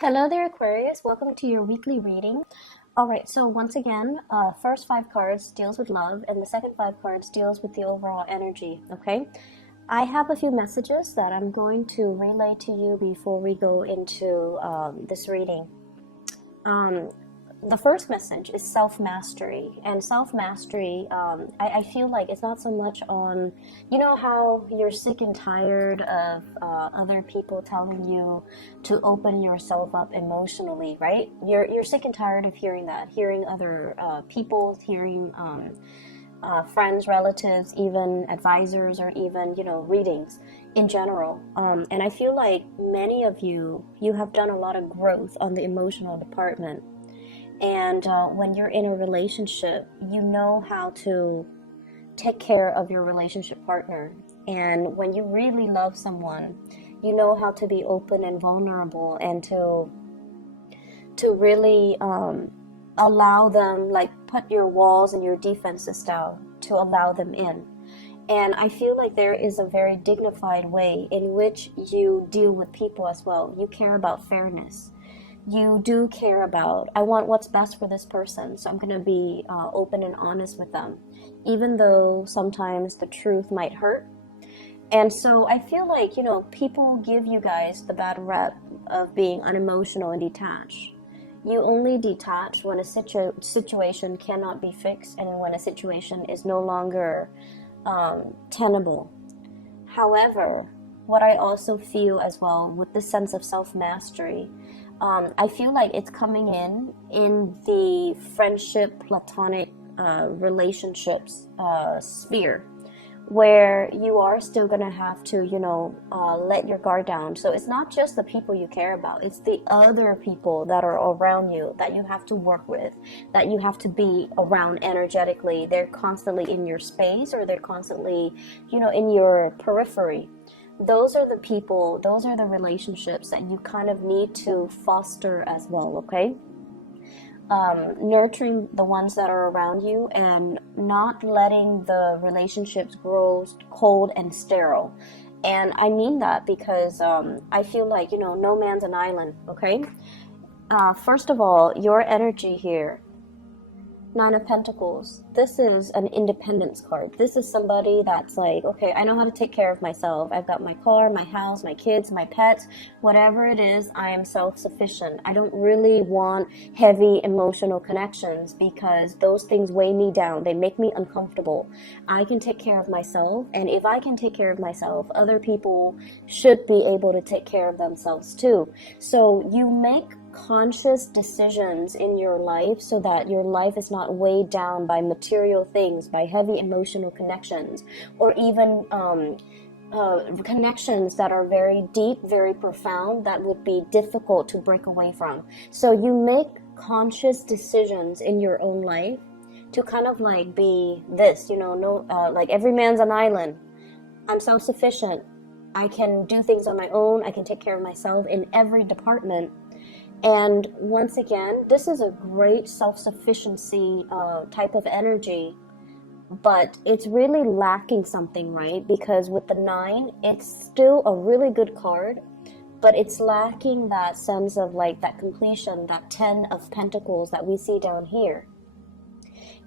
Hello there, Aquarius. Welcome to your weekly reading. All right, so once again, first five cards deals with love, and the second five cards deals with the overall energy, okay? I have a few messages that I'm going to relay to you before we go into this reading. The first message is self-mastery, and self-mastery, I feel like it's not so much on, you know how you're sick and tired of other people telling you to open yourself up emotionally, right? You're sick and tired of hearing that, hearing other people, hearing friends, relatives, even advisors, or even, readings in general. And I feel like many of you have done a lot of growth on the emotional department. And when you're in a relationship, you know how to take care of your relationship partner. And when you really love someone, you know how to be open and vulnerable, and to really allow them, like put your walls and your defenses down to allow them in. And I feel like there is a very dignified way in which you deal with people as well. You care about fairness. You do care about, I want what's best for this person, so I'm going to be open and honest with them, even though sometimes the truth might hurt. And so I feel like, people give you guys the bad rep of being unemotional and detached. You only detach when a situation cannot be fixed, and when a situation is no longer tenable. However, what I also feel as well with this sense of self-mastery, I feel like it's coming in the friendship, platonic relationships sphere, where you are still going to have to, let your guard down. So it's not just the people you care about, it's the other people that are around you that you have to work with, that you have to be around energetically. They're constantly in your space, or they're constantly, in your periphery. Those are the people, those are the relationships that you kind of need to foster as well, okay? Nurturing the ones that are around you, and not letting the relationships grow cold and sterile. And I mean that because I feel like, no man's an island, okay? First of all, your energy here, Nine of Pentacles, this is an independence card. This is somebody that's like, okay, I know how to take care of myself. I've got my car, my house, my kids, my pets, whatever it is, I am self-sufficient. I don't really want heavy emotional connections, because those things weigh me down. They make me uncomfortable. I can take care of myself, and if I can take care of myself, other people should be able to take care of themselves too. So you make conscious decisions in your life so that your life is not weighed down by material things, by heavy emotional connections, or even connections that are very deep, very profound, that would be difficult to break away from. So you make conscious decisions in your own life to kind of like be this, like every man's an island. I'm self-sufficient. I can do things on my own. I can take care of myself in every department. And once again, this is a great self-sufficiency type of energy, but it's really lacking something, right? Because with the 9, it's still a really good card, but it's lacking that sense of like that completion, that 10 of Pentacles that we see down here.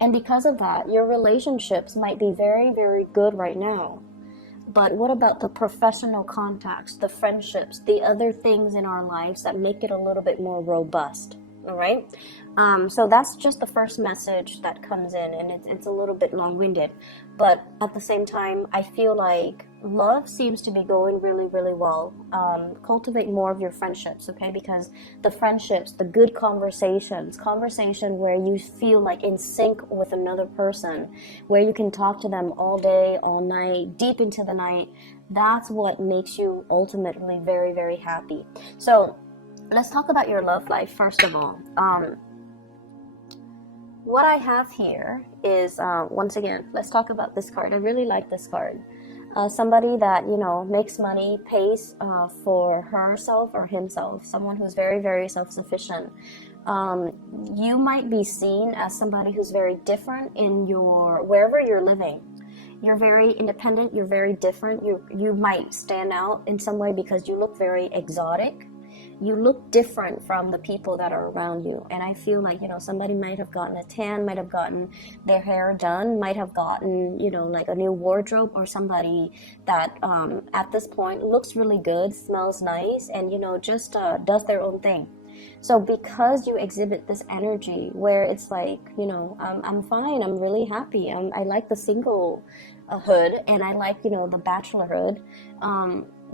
And because of that, your relationships might be very, very good right now. But what about the professional contacts, the friendships, the other things in our lives that make it a little bit more robust? All right. So that's just the first message that comes in, and it's a little bit long-winded, but at the same time, I feel like love seems to be going really, really well. Cultivate more of your friendships, okay? Because the friendships, the good conversation where you feel like in sync with another person, where you can talk to them all day, all night, deep into the night, that's what makes you ultimately very, very happy. So let's talk about your love life first of all. What I have here is, once again, let's talk about this card. I really like this card. Somebody that, makes money, pays for herself or himself, someone who's very, very self-sufficient. You might be seen as somebody who's very different in wherever you're living. You're very independent, you're very different. You might stand out in some way because you look very exotic. you look different from the people that are around you. And I feel like, you know, somebody might have gotten a tan, might have gotten their hair done, might have gotten, you know, like a new wardrobe, or somebody that at this point looks really good, smells nice, and, you know, just does their own thing. So because you exhibit this energy where it's like, you know, I'm fine, I'm really happy, I like the single hood, and I like, you know, the bachelorhood,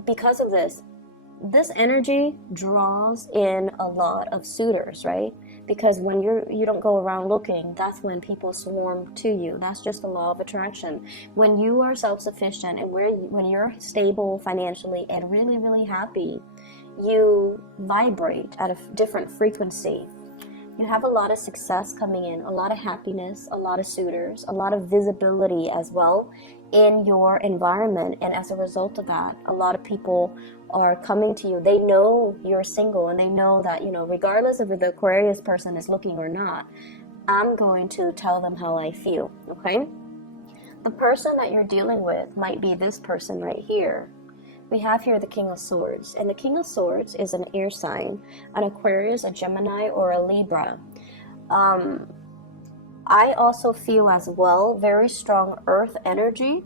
because of this energy draws in a lot of suitors, right? Because when you don't go around looking, that's when people swarm to you. That's just the law of attraction. When you are self-sufficient and when you're stable financially and really, really happy, you vibrate at a different frequency. You have a lot of success coming in, a lot of happiness, a lot of suitors, a lot of visibility as well in your environment. And as a result of that, a lot of people are coming to you. They know you're single, and they know that, you know, regardless of if the Aquarius person is looking or not, I'm going to tell them how I feel, okay? The person that you're dealing with might be this person right here. We have here the King of Swords, and the King of Swords is an air sign, an Aquarius, a Gemini, or a Libra. I also feel as well very strong earth energy.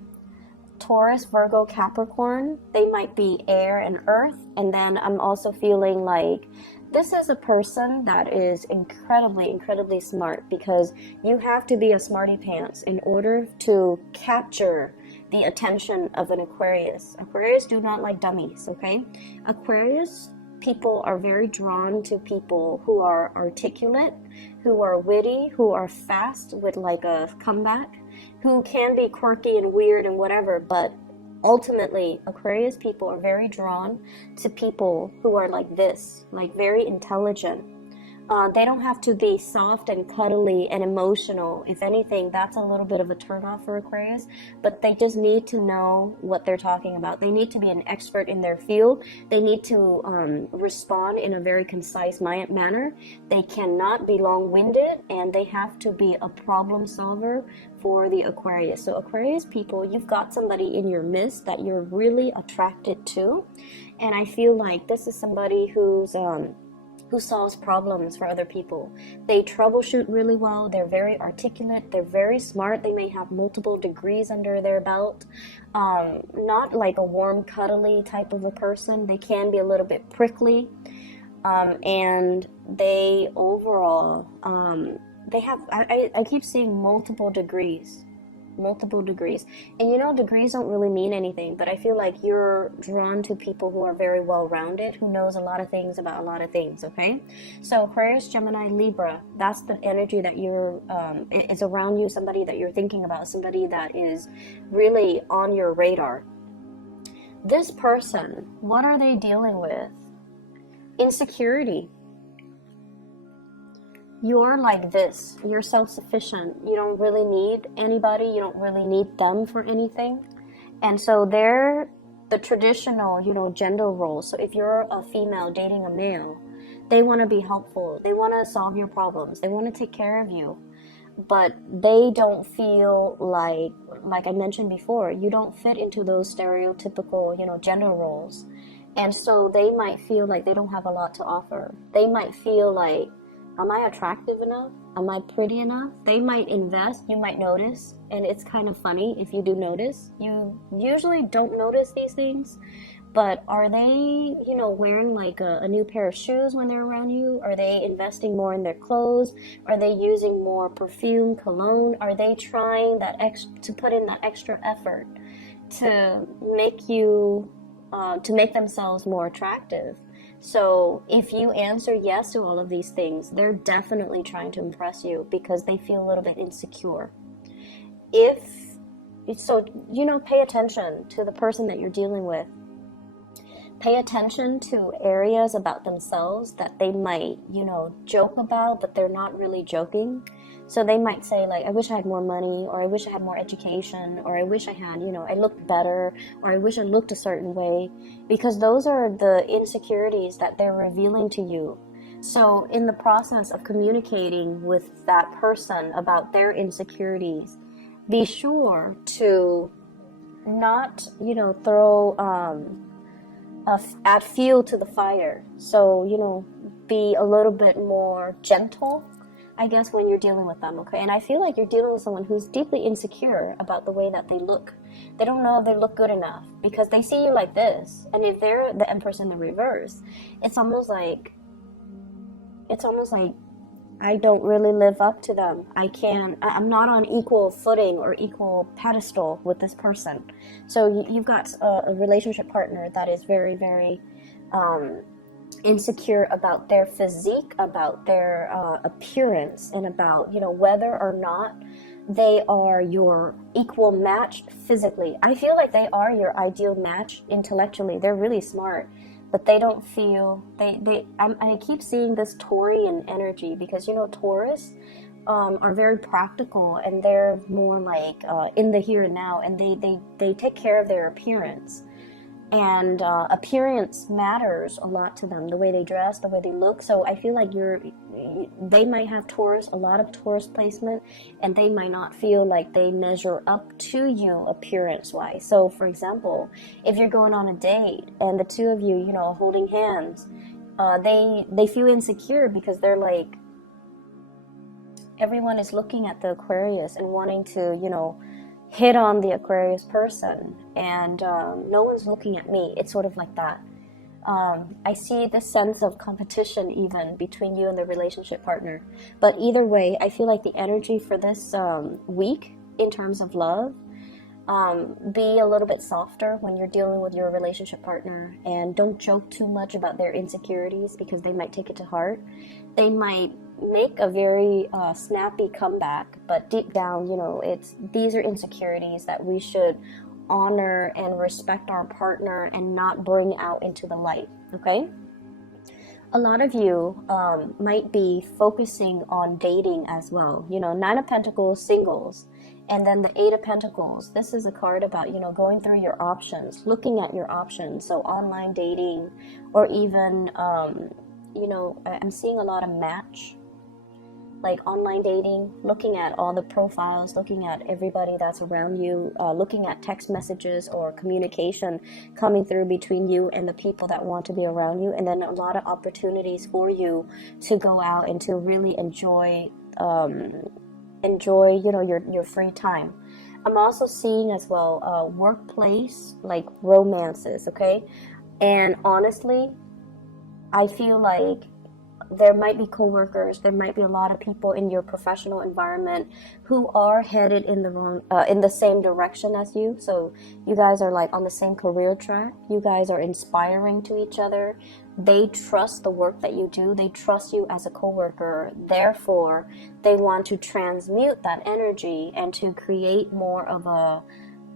Taurus, Virgo, Capricorn, they might be air and earth. And then I'm also feeling like this is a person that is incredibly, incredibly smart, because you have to be a smarty pants in order to capture the attention of an Aquarius. Aquarius do not like dummies, okay? Aquarius people are very drawn to people who are articulate, who are witty, who are fast with like a comeback, who can be quirky and weird and whatever, but ultimately Aquarius people are very drawn to people who are like this, like very intelligent. They don't have to be soft and cuddly and emotional. If anything, that's a little bit of a turnoff for Aquarius, but they just need to know what they're talking about. They need to be an expert in their field. They need to respond in a very concise manner. They cannot be long-winded, and they have to be a problem solver for the Aquarius. So Aquarius people, you've got somebody in your midst that you're really attracted to, and I feel like this is somebody who solves problems for other people. They troubleshoot really well. They're very articulate. They're very smart. They may have multiple degrees under their belt. Not like a warm, cuddly type of a person. They can be a little bit prickly. And they overall, they have, I keep seeing multiple degrees. And you know, degrees don't really mean anything, but I feel like you're drawn to people who are very well-rounded, who knows a lot of things about a lot of things, okay? So Aquarius, Gemini, Libra, that's the energy that you're is around you, somebody that you're thinking about, somebody that is really on your radar. This person, what are they dealing with? Insecurity. You're like this. You're self-sufficient. You don't really need anybody. You don't really need them for anything. And so they're the traditional, you know, gender roles. So if you're a female dating a male, they want to be helpful. They want to solve your problems. They want to take care of you. But they don't feel like I mentioned before, you don't fit into those stereotypical, you know, gender roles. And so they might feel like they don't have a lot to offer. They might feel like, am I attractive enough? Am I pretty enough? They might invest, you might notice, and it's kind of funny if you do notice. You usually don't notice these things, but are they, you know, wearing like a new pair of shoes when they're around you? Are they investing more in their clothes? Are they using more perfume, cologne? Are they trying to put in that extra effort to make you, to make themselves more attractive? So if you answer yes to all of these things, they're definitely trying to impress you because they feel a little bit insecure. So, you know, pay attention to the person that you're dealing with. Pay attention to areas about themselves that they might, you know, joke about, but they're not really joking. So they might say like, I wish I had more money, or I wish I had more education, or I wish I had, you know, I looked better, or I wish I looked a certain way, because those are the insecurities that they're revealing to you. So in the process of communicating with that person about their insecurities, be sure to not, you know, throw add fuel to the fire. So, you know, be a little bit more gentle, I guess, when you're dealing with them, okay? And I feel like you're dealing with someone who's deeply insecure about the way that they look. They don't know if they look good enough because they see you like this. And if they're the Empress in the reverse, it's almost like I don't really live up to them. I'm not on equal footing or equal pedestal with this person. So you've got a relationship partner that is very, very insecure about their physique, about their appearance, and about, you know, whether or not they are your equal match physically. I feel like they are your ideal match intellectually. They're really smart, but they don't feel I keep seeing this Taurian energy because, you know, Taurus are very practical, and they're more like in the here and now, and they take care of their appearance. And appearance matters a lot to them, the way they dress, the way they look. So I feel like they might have Taurus, a lot of Taurus placement, and they might not feel like they measure up to you appearance-wise. So, for example, if you're going on a date and the two of you, you know, holding hands, they feel insecure because they're like, everyone is looking at the Aquarius and wanting to, you know, hit on the Aquarius person, and no one's looking at me. It's sort of like that. I see this sense of competition even between you and the relationship partner. But either way, I feel like the energy for this week in terms of love, be a little bit softer when you're dealing with your relationship partner, and don't joke too much about their insecurities because they might take it to heart. They might make a very snappy comeback, but deep down, you know, these are insecurities that we should honor and respect our partner and not bring out into the light, okay? A lot of you might be focusing on dating as well. You know, Nine of Pentacles, singles, and then the Eight of Pentacles. This is a card about, you know, going through your options, looking at your options. So online dating, or even, you know, I'm seeing a lot of match, like online dating, looking at all the profiles, looking at everybody that's around you, looking at text messages or communication coming through between you and the people that want to be around you, and then a lot of opportunities for you to go out and to really enjoy, you know, your free time. I'm also seeing as well workplace, like romances, okay? And honestly, I feel like there might be coworkers, there might be a lot of people in your professional environment who are headed in the same direction as you. So you guys are like on the same career track. You guys are inspiring to each other. They trust the work that you do. They trust you as a coworker. Therefore, they want to transmute that energy and to create more of a.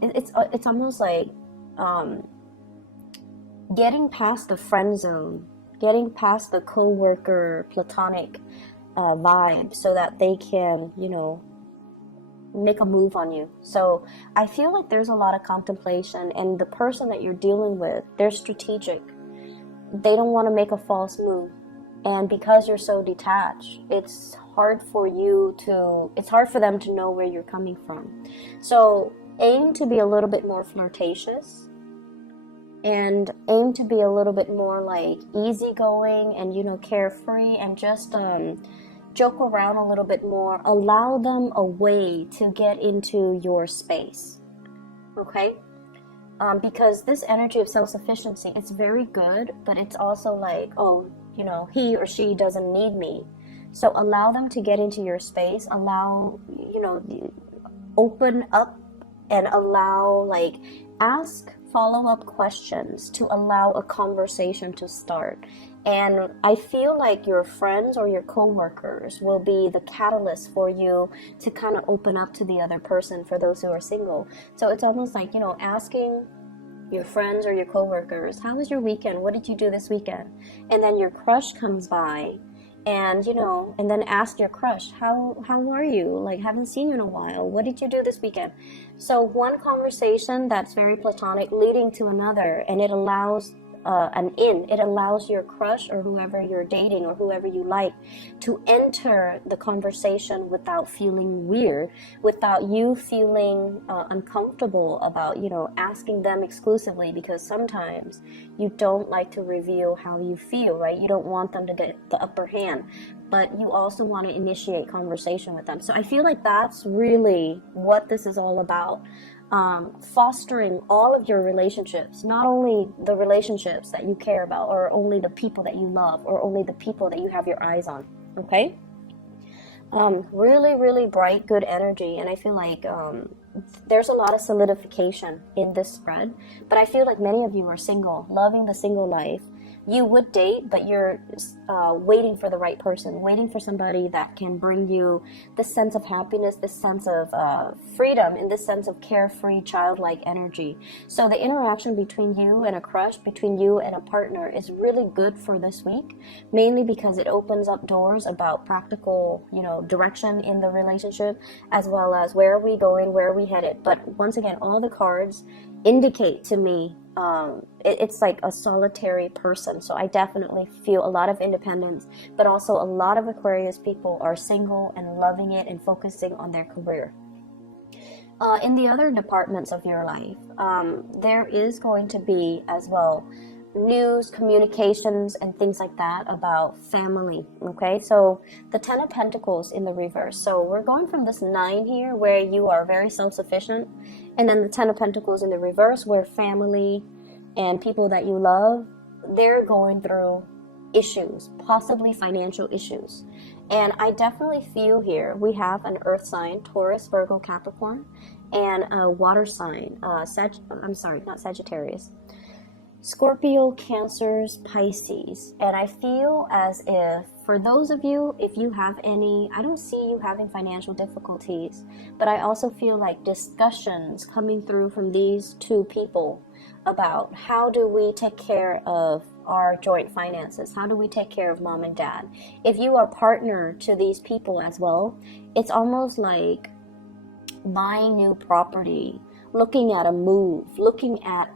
It's almost like getting past the friend zone, getting past the co-worker platonic vibe, so that they can, you know, make a move on you. So I feel like there's a lot of contemplation, and the person that you're dealing with, they're strategic. They don't want to make a false move. And because you're so detached, it's hard for them to know where you're coming from. So aim to be a little bit more flirtatious, and aim to be a little bit more like easygoing and, you know, carefree, and just joke around a little bit more. Allow them a way to get into your space, okay? Because this energy of self-sufficiency, it's very good, but it's also like, oh, you know, he or she doesn't need me. So allow them to get into your space. Allow, you know, open up, and allow, like, ask follow-up questions to allow a conversation to start. And I feel like your friends or your co-workers will be the catalyst for you to kind of open up to the other person, for those who are single. So it's almost like, you know, asking your friends or your co-workers, how was your weekend? What did you do this weekend? And then your crush comes by, and, you know, and then ask your crush, how are you? Like, haven't seen you in a while. What did you do this weekend? So one conversation that's very platonic leading to another, and it allows an in. It allows your crush or whoever you're dating or whoever you like to enter the conversation without feeling weird, without you feeling uncomfortable about, you know, asking them exclusively, because sometimes you don't like to reveal how you feel, right? You don't want them to get the upper hand, but you also want to initiate conversation with them. So I feel like that's really what this is all about. Fostering all of your relationships, not only the relationships that you care about, or only the people that you love, or only the people that you have your eyes on. Okay? Really bright, good energy, and I feel like there's a lot of solidification in this spread. But I feel like many of you are single, loving the single life. You would date, but you're waiting for the right person, waiting for somebody that can bring you this sense of happiness, this sense of freedom, and this sense of carefree, childlike energy. So the interaction between you and a crush, between you and a partner, is really good for this week, mainly because it opens up doors about practical, you know, direction in the relationship, as well as where are we going, where are we headed. But once again, all the cards indicate to me it's like a solitary person. So I definitely feel a lot of independence, but also a lot of Aquarius people are single and loving it and focusing on their career. In the other departments of your life, there is going to be as well news, communications, and things like that about family. Okay, so the 10 of Pentacles in the reverse. So we're going from this 9 here where you are very self-sufficient, and then the 10 of Pentacles in the reverse where family and people that you love, they're going through issues, possibly financial issues. And I definitely feel here we have an earth sign, Taurus, Virgo, Capricorn, and a water sign, not Sagittarius, Scorpio, Cancers, Pisces. And I feel as if for those of you, if you have any, I don't see you having financial difficulties, but I also feel like discussions coming through from these two people about how do we take care of our joint finances, how do we take care of mom and dad. If you are partner to these people as well, it's almost like buying new property, looking at a move, looking at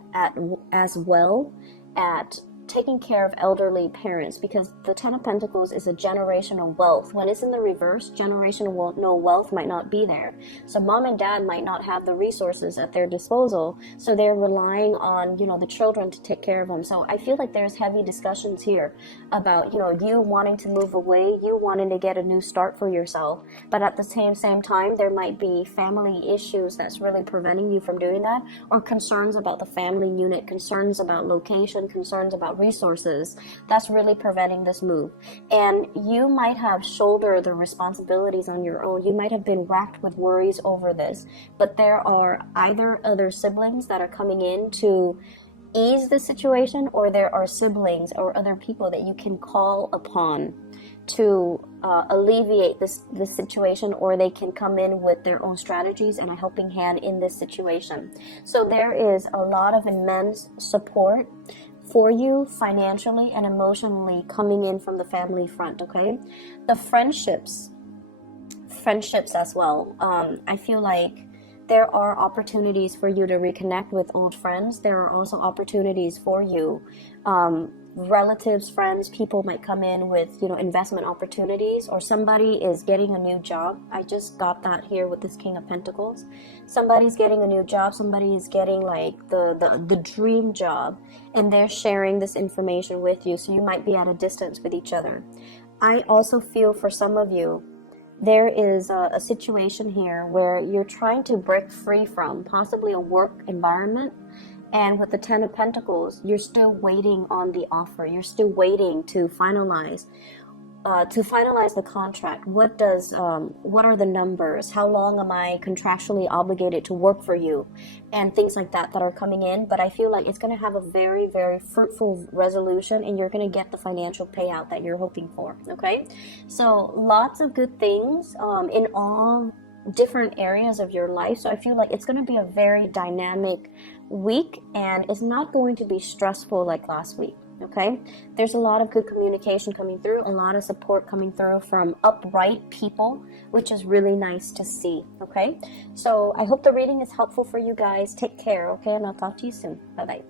as well at taking care of elderly parents, because the 10 of Pentacles is a generational wealth. When it's in the reverse, generational wealth might not be there. So mom and dad might not have the resources at their disposal, so they're relying on, you know, the children to take care of them. So I feel like there's heavy discussions here about, you know, you wanting to move away, you wanting to get a new start for yourself, but at the same time there might be family issues that's really preventing you from doing that, or concerns about the family unit, concerns about location, concerns about resources that's really preventing this move. And you might have shouldered the responsibilities on your own. You might have been racked with worries over this, but there are either other siblings that are coming in to ease the situation, or there are siblings or other people that you can call upon to alleviate this situation, or they can come in with their own strategies and a helping hand in this situation. So there is a lot of immense support for you financially and emotionally coming in from the family front. Okay, the friendships as well. I feel like there are opportunities for you to reconnect with old friends. There are also opportunities for you, relatives, friends, people might come in with, you know, investment opportunities, or somebody is getting a new job. I just got that here with this King of Pentacles. Somebody's getting a new job, somebody is getting like the dream job, and they're sharing this information with you, so you might be at a distance with each other. I also feel for some of you, there is a situation here where you're trying to break free from possibly a work environment. And with the 10 of Pentacles, you're still waiting on the offer. You're still waiting to finalize the contract. What are the numbers? How long am I contractually obligated to work for you? And things like that are coming in. But I feel like it's going to have a very, very fruitful resolution, and you're going to get the financial payout that you're hoping for. Okay? So lots of good things in all different areas of your life. So I feel like it's going to be a very dynamic week, and it's not going to be stressful like last week. Okay, there's a lot of good communication coming through, a lot of support coming through from upright people, which is really nice to see. Okay, so I hope the reading is helpful for you guys. Take care. Okay, and I'll talk to you soon. Bye bye.